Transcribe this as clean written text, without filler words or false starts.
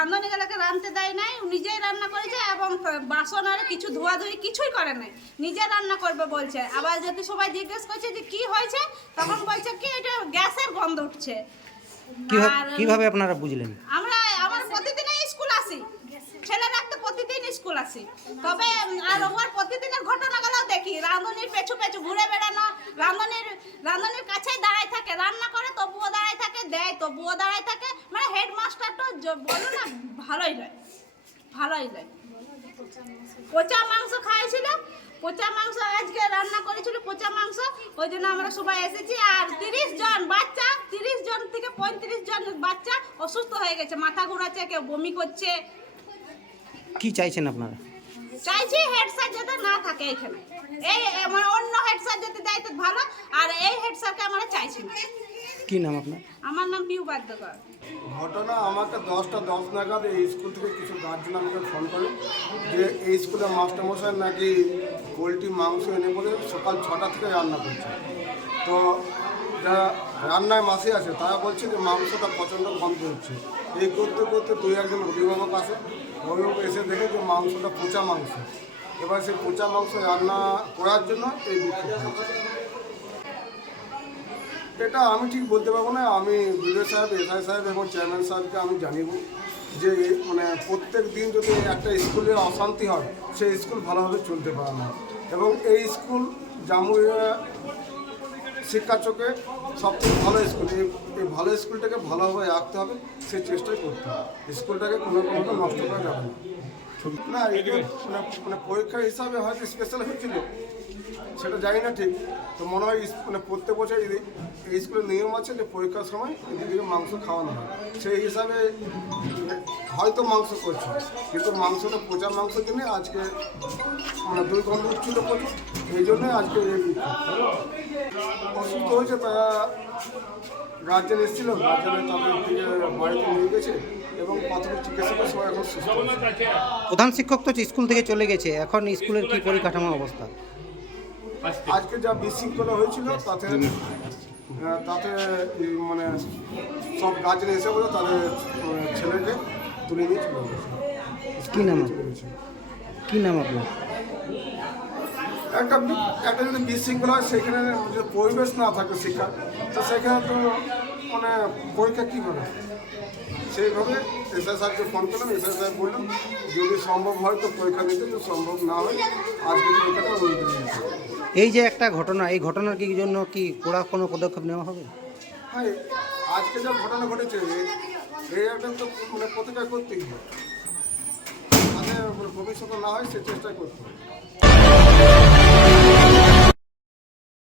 রাঁধুনিগুলোকে রাঁধতে দেয় নাই, নিজেই রান্না করেছে এবং বাসন আর কিছু ধোয়াধুয়ি কিছুই করে নাই, নিজে রান্না করবে বলছে। আবার যদি সবাই জিজ্ঞেস করছে যে কি হয়েছে, তখন বলছে কি এটা গ্যাসের গন্ধ উঠছে। কিভাবে আপনারা বুঝলেন? আমার প্রতিদিনই স্কুল আসি, ছেলেরা তো প্রতিদিন স্কুল আসি, তবে আর ওর প্রতিদিনের ঘটনাগুলো দেখি। রাঁধুনির পেছু পেছু ঘুরে বেড়ানো, রাঁধুনির কাছেই দাঁড়ায় থাকে, রান্না করে তবুও দাঁড়ায় থাকে, দেয় তবুও দাঁড়ায় থাকে। মানে হেডমাস্টার তো বলো না, ভালোই নয়। পচা মাংস খাইছিল, পচা মাংস আজকে রান্না করেছিল, পচা মাংস। ওই জন্য আমরা সবাই এসেছি। আর 30 জন বাচ্চা, 30 জন থেকে 35 জন বাচ্চা অসুস্থ হয়ে গেছে, মাথা ঘোরাচ্ছে, কেউ বমি করছে। কি চাইছেন আপনারা? চাইছি হেড স্যার যাতে না থাকে এখানে, এই মানে অন্য হেড স্যার যাতে দেয় তো ভালো, আর এই হেড স্যারকে আমরা চাইছি না। কি নাম আপনার? আমার নাম পিউ বাদ্যকর। ঘটনা আমাকে 10টা 10 নাগাদ এই স্কুল থেকে কিছু গার্জেন আমাকে ফোন করে যে এই স্কুলে মাস্টারমশাই নাকি পোলট্রি মাংস এনে বলে সকাল 6টা থেকে রান্না করছে। তো যারা রান্নায় মাসে আছে তারা বলছে যে মাংসটা প্রচণ্ড গন্ধ হচ্ছে। এই করতে করতে 2-1 অভিভাবক আসে, অভিভাবক এসে দেখে যে মাংসটা পচা মাংস। এবার সেই পচা মাংস রান্না করার জন্য এই বিক্ষোভ হয়েছে। এটা আমি ঠিক বলতে পারবো না। আমি বিডিও সাহেব, এসআই সাহেব এবং চেয়ারম্যান সাহেবকে আমি জানিব যে মানে প্রত্যেক দিন যদি একটা স্কুলে অশান্তি হয়, সেই স্কুল ভালোভাবে চলতে পারে না। এবং এই স্কুল জামুরিয়া শিক্ষা চোখে সবথেকে ভালো স্কুল। এই ভালো স্কুলটাকে ভালোভাবে রাখতে হবে, সেই চেষ্টাই করতে হবে। স্কুলটাকে কোনো নষ্ট করা যাবে না। এটা মানে পরীক্ষার হিসাবে হয়তো স্পেশাল হয়েছিল, সেটা জানি না ঠিক। তো মনে হয় মানে প্রত্যেক বছর এই স্কুলের নিয়ম আছে যে পরীক্ষার সময় এদিকে মাংস খাওয়ানো হয়, সেই হিসাবে হয়তো মাংস করছে। কিন্তু মাংসটা পচা মাংস কিনে আজকে মানে 2 ঘন্টা উচ্ছিল প্রচুর, এই জন্যই আজকে এই অসুস্থ হয়েছে। তারা গার্জেন এসেছিল, গার্জেনের তাদের দিকে বাড়িতে নিয়ে গেছে এবং প্রাথমিক চিকিৎসা করে সবাই এখন সুস্থ হয়েছে। প্রধান শিক্ষক তো স্কুল থেকে চলে গেছে, এখন স্কুলের কি পরিকাঠামো অবস্থা? আজকে যা বিশৃঙ্খলা হয়েছিল তাতে মানে সব গার্জেন এসে বলে তাদের ছেলেকে তুলে নিয়ে চলে গেছে। কি নাম আপনার? একটা যদি বিশৃঙ্খলা হয়, সেখানে যদি পরিবেশ না থাকে শিক্ষার, তো সেখানে তো মানে পরীক্ষা কী হবে। সেইভাবে এসআই সাহেবকে ফোন করলাম, এসআই সাহেব বললাম যদি সম্ভব হয় তো পরীক্ষা নিতে, যদি সম্ভব না হয় আজকে পরীক্ষাটা ওই দিন নিতে। এই যে একটা ঘটনা, এই ঘটনার কি জন্য কি কড়া কোনো পদক্ষেপ নেওয়া হবে? হ্যাঁ, আজকে যা ঘটনা ঘটেছে এই একটা তো মানে প্রতিকার করতেই হবে, মানে ভবিষ্যতে না হয় সে চেষ্টা করতে হবে।